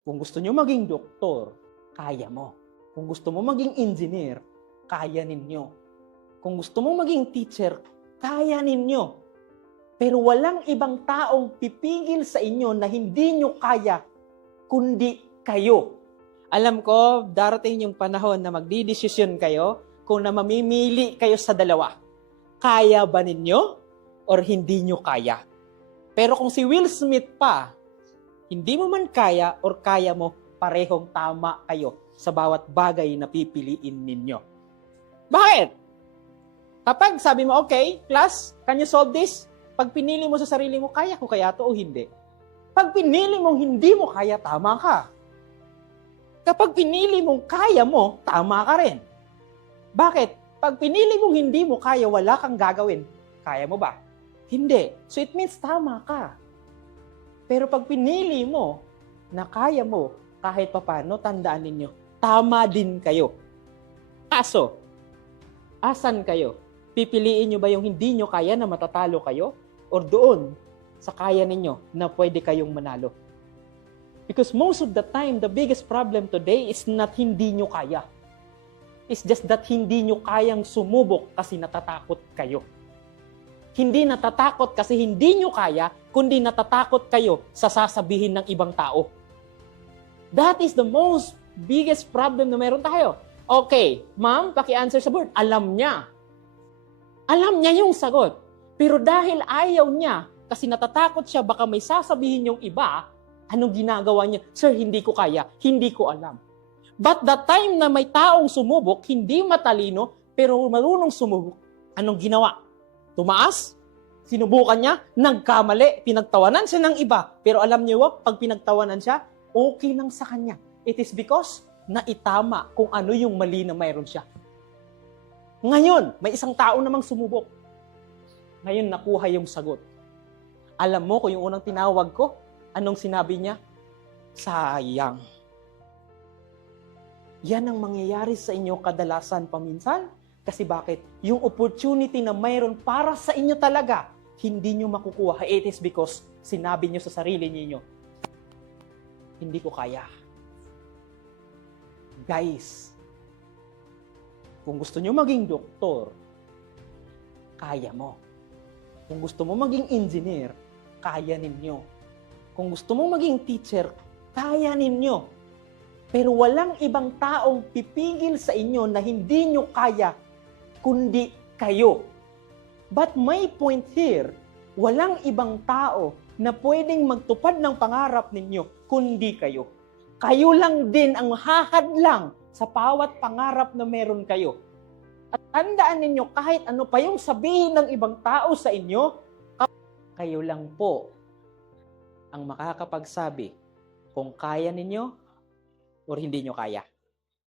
Kung gusto nyo maging doktor, kaya mo. Kung gusto mo maging engineer, kaya ninyo. Kung gusto mo maging teacher, kaya ninyo. Pero walang ibang taong pipigil sa inyo na hindi nyo kaya, kundi kayo. Alam ko, darating yung panahon na magdidesisyon kayo kung na mamimili kayo sa dalawa. Kaya ba ninyo or hindi nyo kaya? Pero kung si Will Smith pa, hindi mo man kaya or kaya mo, parehong tama kayo sa bawat bagay na pipiliin ninyo. Bakit? Kapag sabi mo, okay, class, can you solve this? Pag pinili mo sa sarili mo, kaya ko kaya to o hindi? Pag pinili mong hindi mo kaya, tama ka. Kapag pinili mong kaya mo, tama ka rin. Bakit? Pag pinili mong hindi mo kaya, wala kang gagawin. Kaya mo ba? Hindi. So it means tama ka. Pero pag pinili mo na kaya mo, kahit papano, tandaan ninyo, tama din kayo. Kaso, asan kayo? Pipiliin nyo ba yung hindi nyo kaya na matatalo kayo? Or doon sa kaya ninyo na pwede kayong manalo? Because most of the time, the biggest problem today is not hindi nyo kaya. It's just that hindi nyo kayang sumubok kasi natatakot kayo. Hindi natatakot kasi hindi nyo kaya, kundi natatakot kayo sa sasabihin ng ibang tao. That is the most biggest problem na meron tayo. Okay, ma'am, paki-answer sa board. Alam niya. Alam niya yung sagot. Pero dahil ayaw niya, kasi natatakot siya, baka may sasabihin yung iba, anong ginagawa niya? Sir, hindi ko kaya, hindi ko alam. But the time na may taong sumubok, hindi matalino, pero marunong sumubok, anong ginawa? Tumaas? Sinubukan niya? Nagkamali? Pinagtawanan siya ng iba. Pero alam niyo, pag pinagtawanan siya, okay lang sa kanya. It is because naitama kung ano yung mali na mayroon siya. Ngayon, may isang tao namang sumubok. Ngayon, nakuha yung sagot. Alam mo kung yung unang tinawag ko, anong sinabi niya? Sayang. Yan ang mangyayari sa inyo kadalasan paminsan. Kasi bakit? Yung opportunity na mayroon para sa inyo talaga, hindi nyo makukuha. It is because sinabi nyo sa sarili niyo, hindi ko kaya. Guys, kung gusto nyo maging doktor, kaya mo. Kung gusto mo maging engineer, kaya ninyo. Kung gusto mo maging teacher, kaya ninyo. Pero walang ibang taong pipigil sa inyo na hindi nyo kaya, kundi kayo. But my point here, walang ibang tao na pwedeng magtupad ng pangarap ninyo, kundi kayo. Kayo lang din ang hahadlang sa bawat pangarap na meron kayo. At tandaan ninyo, kahit ano pa yung sabihin ng ibang tao sa inyo, kayo lang po ang makakapagsabi kung kaya ninyo o hindi nyo kaya.